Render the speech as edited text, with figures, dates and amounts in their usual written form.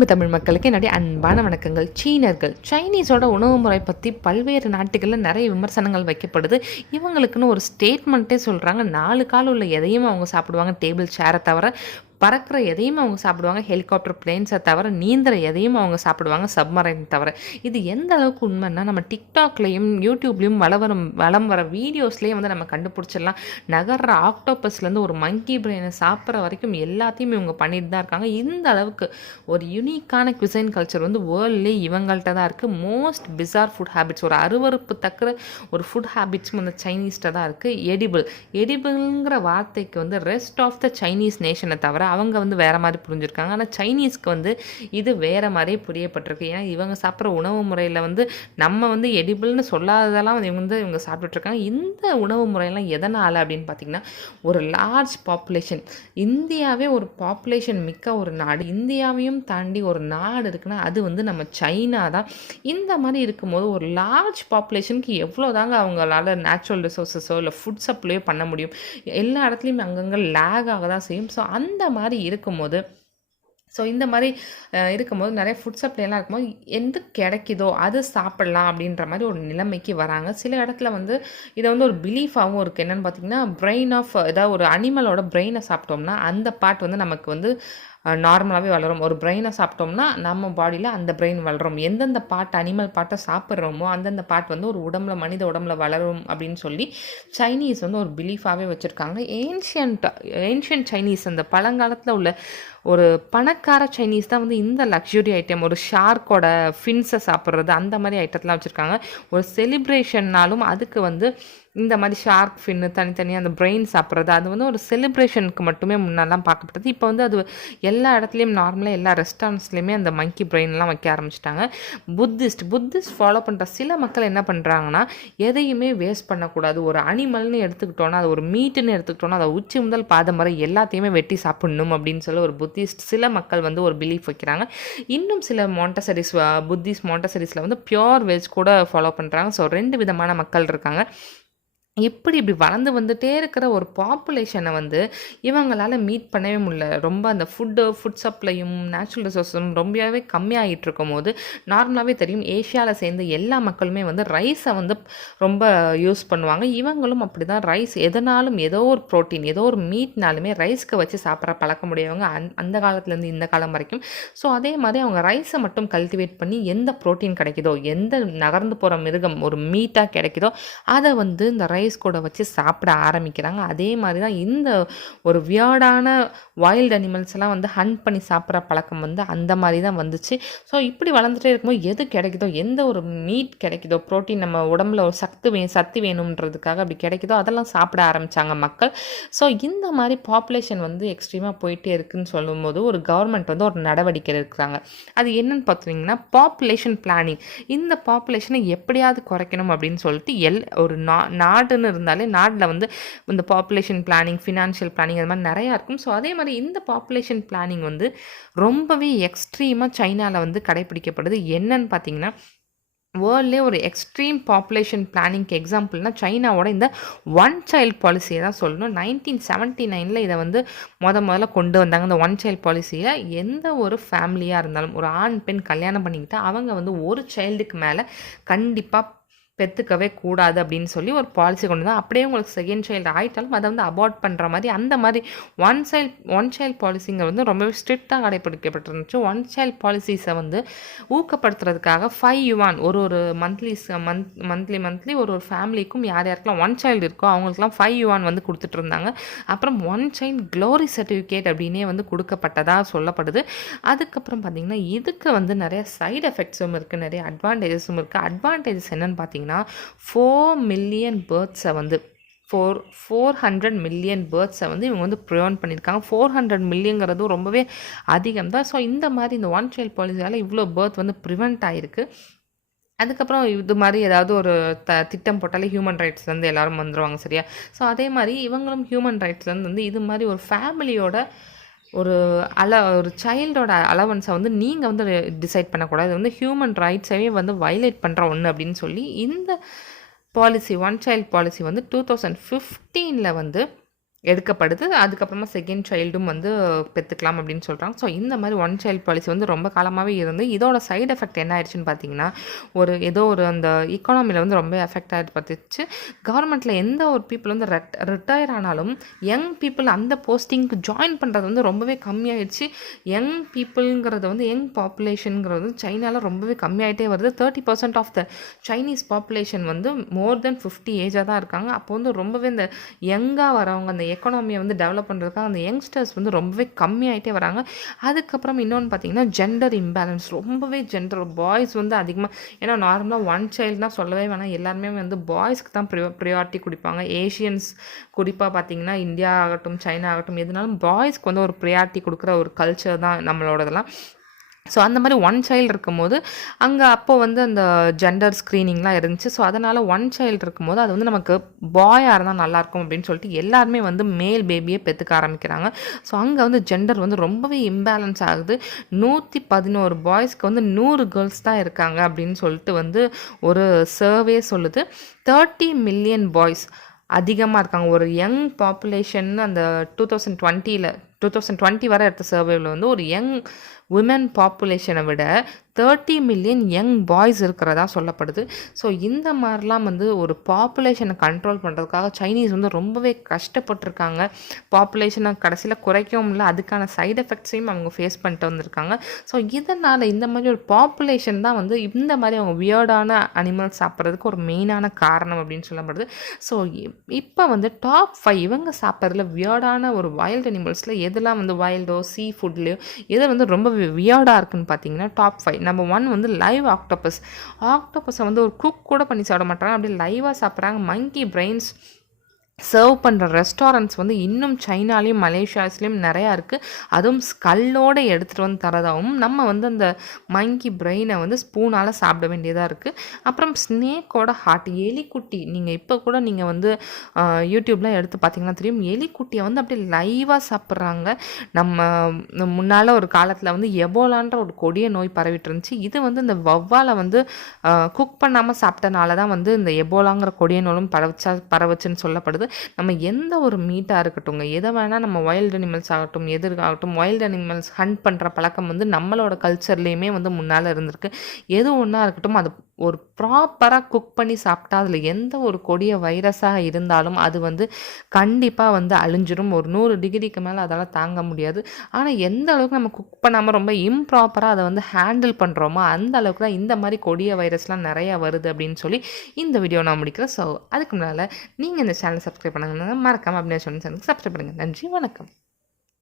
அன்பு தமிழ் மக்களுக்கு என்னுடைய அன்பான வணக்கங்கள். சைனீஸோட உணவு முறை பற்றி பல்வேறு நாட்டுகளில் நிறைய விமர்சனங்கள் வைக்கப்படுது. இவங்களுக்குன்னு ஒரு ஸ்டேட்மெண்ட்டே சொல்கிறாங்க. 4 கால் உள்ள எதையும் அவங்க சாப்பிடுவாங்க, டேபிள் சேரை தவிர. பறக்கிற எதையும் அவங்க சாப்பிடுவாங்க, ஹெலிகாப்டர் பிளேன்ஸை தவிர. நீந்துற எதையும் அவங்க சாப்பிடுவாங்க, சப்மரைன் தவிர. இது எந்த அளவுக்கு உண்மைன்னா, நம்ம டிக்டாக்லேயும் யூடியூப்லேயும் வளம் வர வீடியோஸ்லேயும் வந்து நம்ம கண்டுபிடிச்சிடலாம். நகர்ற ஆக்டோபஸ்லேருந்து ஒரு மங்கி பிரெயினை சாப்பிட்ற வரைக்கும் எல்லாத்தையும் இவங்க பண்ணிட்டு தான் இருக்காங்க. இந்த அளவுக்கு ஒரு யூனிக்கான குசைன் கல்ச்சர் வந்து வேர்ல்ட்லேயே இவங்கள்ட்ட தான் இருக்குது. மோஸ்ட் பிசார் ஃபுட் ஹேபிட்ஸ், ஒரு அருவறுப்பு தக்கிற ஒரு ஃபுட் ஹேபிட்ஸும் வந்து சைனீஸ்கிட்ட தான் இருக்குது. எடிபிள்ங்கிற வார்த்தைக்கு வந்து ரெஸ்ட் ஆஃப் த சைனீஸ் நேஷனை தவிர அவங்க வந்து வேறு மாதிரி புரிஞ்சுருக்காங்க. ஆனால் சைனீஸ்க்கு வந்து இது வேறு மாதிரியே புரியப்பட்டிருக்கு. ஏன்னா இவங்க சாப்பிட்ற உணவு முறையில் வந்து நம்ம வந்து எடிபிள்னு சொல்லாததெல்லாம் இவங்க சாப்பிட்டுட்ருக்காங்க. இந்த உணவு முறையெல்லாம் எதனால் அப்படின்னு பார்த்திங்கன்னா, ஒரு லார்ஜ் பாப்புலேஷன், இந்தியாவே ஒரு பாப்புலேஷன் மிக்க ஒரு நாடு. இந்தியாவையும் தாண்டி ஒரு நாடு இருக்குன்னா அது வந்து நம்ம சைனா தான். இந்த மாதிரி இருக்கும்போது ஒரு லார்ஜ் பாப்புலேஷனுக்கு எவ்வளோ தாங்க அவங்களால நேச்சுரல் ரிசோர்ஸஸோ இல்லை ஃபுட் சப்ளையோ பண்ண முடியும்? எல்லா இடத்துலையும் அங்கங்கே லேக் ஆக தான் செய்யும். ஸோ அந்த மாதிரி இருக்கும்போது இந்த மாதிரி இருக்கும்போது நிறைய ஃபுட் சப்ளைலாம் இருக்கும்போது எது கிடைக்குதோ அது சாப்பிட்லாம் அப்படின்ற மாதிரி ஒரு நிலைமைக்கு வராங்க. சில இடத்துல வந்து இதை வந்து ஒரு பிலீஃபாகவும் இருக்குது. என்னென்னு பார்த்திங்கன்னா, பிரெயின் ஆஃப் ஏதாவது ஒரு அனிமலோட பிரெயினை சாப்பிட்டோம்னா அந்த பார்ட் வந்து நமக்கு வந்து நார்மலாகவே வளரும். ஒரு பிரெயினை சாப்பிட்டோம்னா நம்ம பாடியில் அந்த பிரெயின் வளரும். எந்தெந்த பார்ட் அனிமல் பார்ட்டை சாப்பிட்றோமோ அந்தந்த பார்ட் வந்து ஒரு மனித உடம்புல வளரும் அப்படின்னு சொல்லி சைனீஸ் வந்து ஒரு பிலீஃபாகவே வச்சுருக்காங்க. ஏன்ஷியன்ட் சைனீஸ், அந்த பழங்காலத்தில் உள்ள ஒரு பணக்கார சைனீஸ் தான் வந்து இந்த லக்ஸுரி ஐட்டம், ஒரு ஷார்க்கோட ஃபின்ஸை சாப்பிட்றது, அந்த மாதிரி ஐட்டத்தெலாம் வச்சுருக்காங்க. ஒரு செலிப்ரேஷன்னாலும் அதுக்கு வந்து இந்த மாதிரி ஷார்க் ஃபின்னு தனித்தனியாக அந்த பிரெயின் சாப்பிட்றது, அது வந்து ஒரு செலிப்ரேஷனுக்கு மட்டுமே முன்னெல்லாம் பார்க்கப்பட்டது. இப்போ வந்து அது எல்லா இடத்துலையும் நார்மலாக எல்லா ரெஸ்டாரண்ட்ஸ்லேயுமே அந்த மங்கி பிரெயின்லாம் வைக்க ஆரம்பிச்சிட்டாங்க. புத்திஸ்ட் ஃபாலோ பண்ணுற சில மக்கள் என்ன பண்ணுறாங்கன்னா, எதையுமே வேஸ்ட் பண்ணக்கூடாது. ஒரு அனிமல்னு எடுத்துக்கிட்டோன்னா, அது ஒரு மீட்டுன்னு எடுத்துக்கிட்டோன்னா, அதை உச்சி முதல் பாதம் வரை எல்லாத்தையுமே வெட்டி சாப்பிடணும் அப்படின்னு சொல்லி ஒரு சில மக்கள் வந்து ஒரு பிலீஃப் வைக்கிறாங்க. இன்னும் சில மாண்டசரிஸில் வந்து பியோர் வெஜ் கூட ஃபாலோ பண்ணுறாங்க. ஸோ 2 விதமான மக்கள் இருக்காங்க. இப்படி வளர்ந்து வந்துட்டே இருக்கிற ஒரு பாப்புலேஷனை வந்து இவங்களால் மீட் பண்ணவே முடியல. ரொம்ப அந்த ஃபுட் சப்ளையும் நேச்சுரல் ரிசோர்ஸும் ரொம்பவே கம்மியாகிட்டு இருக்கும் போது, நார்மலாகவே தெரியும் ஏஷியாவில் சேர்ந்த எல்லா மக்களுமே வந்து ரைஸை வந்து ரொம்ப யூஸ் பண்ணுவாங்க. இவங்களும் அப்படி தான். ரைஸ் எதனாலும் ஏதோ ஒரு ப்ரோட்டீன், ஏதோ ஒரு மீட்னாலுமே ரைஸ்க்கு வச்சு சாப்பிட்ற பழக்கம் முடியவங்க அந்த காலத்துலேருந்து இந்த காலம் வரைக்கும். ஸோ அதே மாதிரி அவங்க ரைஸை மட்டும் கல்டிவேட் பண்ணி எந்த ப்ரோட்டீன் கிடைக்குதோ, எந்த நகர்ந்து போகிற மிருகம் ஒரு மீட்டாக கிடைக்குதோ அதை வந்து இந்த ரைஸ் கூட வச்சு சாப்பிட ஆரம்பிக்கிறாங்க. அதே மாதிரி தான் இந்த ஒரு வியர்டான வைல்டு அனிமல்ஸ் எல்லாம் வந்து ஹண்ட் பண்ணி சாப்பிட்ற பழக்கம் வந்து அந்த மாதிரி தான் வந்துச்சு. ஸோ இப்படி வளர்ந்துட்டே இருக்கும்போது எது கிடைக்குதோ, எந்த ஒரு மீட் கிடைக்குதோ, ப்ரோட்டீன் நம்ம உடம்புல ஒரு சக்தி வேணுன்றதுக்காக அப்படி கிடைக்குதோ அதெல்லாம் சாப்பிட ஆரம்பித்தாங்க மக்கள். ஸோ இந்த மாதிரி பாப்புலேஷன் வந்து எக்ஸ்ட்ரீமாக போயிட்டே இருக்குன்னு சொல்லும்போது ஒரு கவர்மெண்ட் வந்து ஒரு நடவடிக்கை எடுக்கிறாங்க. அது என்னன்னு பார்த்தீங்கன்னா, பாப்புலேஷன் பிளானிங். இந்த பாப்புலேஷனை எப்படியாவது குறைக்கணும் அப்படின்னு சொல்லிட்டு ஒரு நாடுன்னு இருந்தாலே நாட்டில் வந்து இந்த பாப்புலேஷன் பிளானிங், ஃபினான்ஷியல் பிளானிங் அது மாதிரி நிறையா இருக்கும். ஸோ அதே மாதிரி இந்த பாப்புலேஷன் பிளானிங் வந்து ரொம்பவே எக்ஸ்ட்ரீமாக சைனாவில் வந்து கடைப்பிடிக்கப்படுது. என்னன்னு பார்த்தீங்கன்னா, வேர்ல்ட்லேயே ஒரு எக்ஸ்ட்ரீம் பாப்புலேஷன் பிளானிங்க்கு எக்ஸாம்பிள்னால் சைனாவோட இந்த ஒன் சைல்டு பாலிசியை தான் சொல்லணும். 1979 இதை வந்து முதல்ல கொண்டு வந்தாங்க. இந்த ஒன் சைல்டு பாலிசியை எந்த ஒரு ஃபேமிலியாக இருந்தாலும் ஒரு ஆண் பெண் கல்யாணம் பண்ணிக்கிட்டால் அவங்க வந்து ஒரு சைல்டுக்கு மேலே கண்டிப்பாக பெற்றுக்கவே கூடாது அப்படின்னு சொல்லி ஒரு பாலிசி கொண்டு தான். அப்படியே உங்களுக்கு செகண்ட் சைல்டு ஆகிட்டாலும் அதை வந்து அபார்ட் பண்ணுற மாதிரி அந்த மாதிரி ஒன் சைல்டு பாலிசிங்க வந்து ரொம்பவே ஸ்ட்ரிக்டாக கடைப்பிடிக்கப்பட்டிருந்துச்சு. ஒன் சைல்டு பாலிசிஸை வந்து ஊக்கப்படுத்துறதுக்காக 5 yuan ஒரு மந்த்லி ஒரு ஃபேமிலிக்கும் யாருக்கெல்லாம் ஒன் சைல்டு இருக்கோ அவங்களுக்குலாம் 5 yuan வந்து கொடுத்துட்டு இருந்தாங்க. அப்புறம் ஒன் சைல்டு க்ளோரி சர்டிஃபிகேட் அப்படின்னே வந்து கொடுக்கப்பட்டதாக சொல்லப்படுது. அதுக்கப்புறம் பார்த்திங்கன்னா இதுக்கு வந்து நிறைய சைடு எஃபெக்ட்ஸும் இருக்குது, நிறைய அட்வான்டேஜஸும் இருக்குது. அட்வான்டேஜஸ் என்னென்னு பார்த்தீங்கன்னா, 4 மில்லியன் பேர்ட்ஸை வந்து 400 மில்லியன் பேர்ட்ஸை வந்து இவங்க வந்து ப்ரிவென்ட் பண்ணியிருக்காங்க. 400 மில்லியங்கிறதும் ரொம்பவே அதிகம் தான். ஸோ இந்த மாதிரி இந்த ஒன் சைல்டு பாலிசியால் இவ்வளோ பேர்த் வந்து ப்ரிவெண்ட் ஆகிருக்கு. அதுக்கப்புறம் இது மாதிரி ஏதாவது ஒரு திட்டம் போட்டாலே ஹியூமன் ரைட்ஸ்லேருந்து எல்லோரும் வந்துடுவாங்க, சரியா? ஸோ அதே மாதிரி இவங்களும் ஹியூமன் ரைட்ஸ்லேருந்து வந்து இது மாதிரி ஒரு ஃபேமிலியோட ஒரு சைல்டோட அலவன்ஸை வந்து நீங்கள் வந்து டிசைட் பண்ணக்கூடாது. இது வந்து ஹியூமன் ரைட்ஸையே வந்து வயலேட் பண்ணுற ஒன்று அப்படின்னு சொல்லி இந்த பாலிசி ஒன் சைல்டு பாலிசி வந்து 2015 வந்து எடுக்கப்படுது. அதுக்கப்புறமா செகண்ட் சைல்டும் வந்து பெத்துக்கலாம் அப்படின்னு சொல்றாங்க. ஸோ இந்த மாரி ஒன் சைல்ட் பாலிசி வந்து ரொம்ப காலமாவே இருந்து, இதோட சைட் எஃபெக்ட் என்ன ஆயிடுச்சுன்னு பார்த்தீங்கன்னா, ஏதோ ஒரு அந்த எக்கானமில வந்து ரொம்ப எஃபெக்ட் ஆயிட்டு பார்த்துச்சு. கவர்மெண்ட்ல எந்த ஒரு பீப்பிள் வந்து ரிட்டயர் ஆனாலும், யங் பீப்பிள் அந்த போஸ்டிங்க்கு ஜாயின் பண்றது வந்து ரொம்பவே கம்மியாயிடுச்சு. யங் பீப்பிள்ங்கிறது வந்து யங் பாப்புலேஷன்ங்கிறது வந்து சைனால ரொம்பவே கம்மியாயிட்டே வருது. 30% ஆஃப் த சைனீஸ் பாப்புலேஷன் வந்து மோர் தென் 50 ஏஜா தான் இருக்காங்க. அப்போ வந்து ரொம்பவே இந்த யங்கா வரவங்க அந்த எக்கானமியை வந்து டெவலப் பண்ணுறதுக்காக அந்த யங்ஸ்டர்ஸ் வந்து ரொம்பவே கம்மியாயிட்டே வராங்க. அதுக்கப்புறம் இன்னொன்று பார்த்தீங்கன்னா, ஜெண்டர் இம்பேலன்ஸ் ரொம்பவே பாய்ஸ் வந்து அதிகமாக, ஏன்னா நார்மலாக ஒன் சைல்டுனா சொல்லவே வேணாம், எல்லாருமே வந்து பாய்ஸ்க்கு தான் ப்ரியாரிட்டி கொடுப்பாங்க. ஏஷியன்ஸ் குறிப்பாக பார்த்தீங்கன்னா, இந்தியா ஆகட்டும், சைனா ஆகட்டும், எதுனாலும் பாய்ஸ்க்கு வந்து ஒரு ப்ரியாரிட்டி கொடுக்குற ஒரு கல்ச்சர் தான் நம்மளோடதெல்லாம். ஸோ அந்த மாதிரி ஒன் சைல்டு இருக்கும்போது அங்கே அப்போது வந்து அந்த ஜெண்டர் ஸ்க்ரீனிங்லாம் இருந்துச்சு. ஸோ அதனால் ஒன் சைல்டு இருக்கும்போது அது வந்து நமக்கு பாயாக இருந்தால் நல்லாயிருக்கும் அப்படின்னு சொல்லிட்டு எல்லாருமே வந்து மேல் பேபியை பெற்றுக்க ஆரம்பிக்கிறாங்க. ஸோ அங்கே வந்து ஜெண்டர் வந்து ரொம்பவே இம்பேலன்ஸ் ஆகுது. 111 பாய்ஸ்க்கு வந்து 100 கேர்ள்ஸ் தான் இருக்காங்க அப்படின்னு சொல்லிட்டு வந்து ஒரு சர்வே சொல்லுது. 30 மில்லியன் பாய்ஸ் அதிகமாக இருக்காங்க. ஒரு யங் பாப்புலேஷன் அந்த 2020 வரை எடுத்த சர்வேவில் வந்து ஒரு யங் விமன் பாப்புலேஷனை விட 30 மில்லியன் யங் பாய்ஸ் இருக்கிறதா சொல்லப்படுது. ஸோ இந்த மாதிரிலாம் வந்து ஒரு பாப்புலேஷனை கண்ட்ரோல் பண்ணுறதுக்காக சைனீஸ் வந்து ரொம்பவே கஷ்டப்பட்டுருக்காங்க. பாப்புலேஷனை கடைசியில் குறைக்கவும் இல்லை, அதுக்கான சைட் எஃபெக்ட்ஸையும் அவங்க ஃபேஸ் பண்ணிட்டு வந்திருக்காங்க. ஸோ இதனால் இந்த மாதிரி ஒரு பாப்புலேஷன் தான் வந்து இந்த மாதிரி அவங்க வியர்டான அனிமல்ஸ் சாப்பிட்றதுக்கு ஒரு மெயினான காரணம் அப்படின்னு சொல்லப்படுது. ஸோ இப்போ வந்து டாப் 5 இவங்க சாப்பிட்றதுல வியர்டான ஒரு வைல்டு அனிமல்ஸில் எதெல்லாம் வந்து வைல்டோ சீ ஃபுட்லேயோ எது வந்து ரொம்ப வியர்டாக இருக்குன்னு பார்த்தீங்கன்னா, டாப் 5 நம்பர் 1 வந்து லைவ் ஆக்டோபஸை வந்து ஒரு குக் கூட பண்ணி சாப்பிட மாட்டாங்க, அப்படியே லைவாக சாப்பிட்றாங்க. மங்கி பிரெயின்ஸ் சர்வ் பண்ணுற ரெஸ்டாரண்ட்ஸ் வந்து இன்னும் சைனாலேயும் மலேசியாஸ்லேயும் நிறையா இருக்குது. அதுவும் ஸ்கல்லோடு எடுத்துகிட்டு வந்து தரதாகவும் நம்ம வந்து அந்த மங்கி பிரெயினை வந்து ஸ்பூனால் சாப்பிட வேண்டியதாக இருக்குது. அப்புறம் ஸ்னேக்கோட ஹார்ட், எலிக்குட்டி, நீங்கள் இப்போ கூட நீங்கள் வந்து யூடியூப்லாம் எடுத்து பார்த்தீங்கன்னா தெரியும், எலிக்குட்டியை வந்து அப்படியே லைவாக சாப்பிட்றாங்க. நம்ம முன்னால் ஒரு காலத்தில் வந்து எபோலான்ற ஒரு கொடிய நோய் பரவிட்டு இருந்துச்சு. இது வந்து இந்த வவ்வாலை வந்து குக் பண்ணாமல் சாப்பிட்டனால தான் வந்து இந்த எபோலாங்கிற கொடிய நோயும் பரவச்சுன்னு சொல்லப்படுது. நம்ம எந்த ஒரு மீட்டாக இருக்கட்டும், எதை வேணால் நம்ம வைல்டு அனிமல்ஸ் ஆகட்டும், எதிர்காகட்டும், வைல்டு அனிமல்ஸ் ஹண்ட் பண்ணுற பழக்கம் வந்து நம்மளோட கல்ச்சர்லேயுமே வந்து முன்னால் இருந்திருக்கு. எது ஒன்றா இருக்கட்டும், அது ஒரு ப்ராப்பராக குக் பண்ணி சாப்பிட்டா அதில் எந்த ஒரு கொடிய வைரஸாக இருந்தாலும் அது வந்து கண்டிப்பாக வந்து அழிஞ்சிடும். ஒரு 100 டிகிரிக்கு மேலே அதால் தாங்க முடியாது. ஆனால் எந்த அளவுக்கு நம்ம குக் பண்ணாமல் ரொம்ப இம்ப்ராப்பராக அதை வந்து ஹேண்டில் பண்ணுறோமோ அந்த அளவுக்கு தான் இந்த மாதிரி கொடிய வைரஸ்லாம் நிறையா வருது அப்படின்னு சொல்லி இந்த வீடியோ நான் முடிக்கிறேன். ஸோ அதுக்கு முன்னால் நீங்கள் இந்த சேனலை சப்ஸ்கிரைப் பண்ணுங்க, மறக்காமல் அப்படின்னு சொல்லி சப்ஸ்கிரைப் பண்ணுங்கள். நன்றி, வணக்கம்.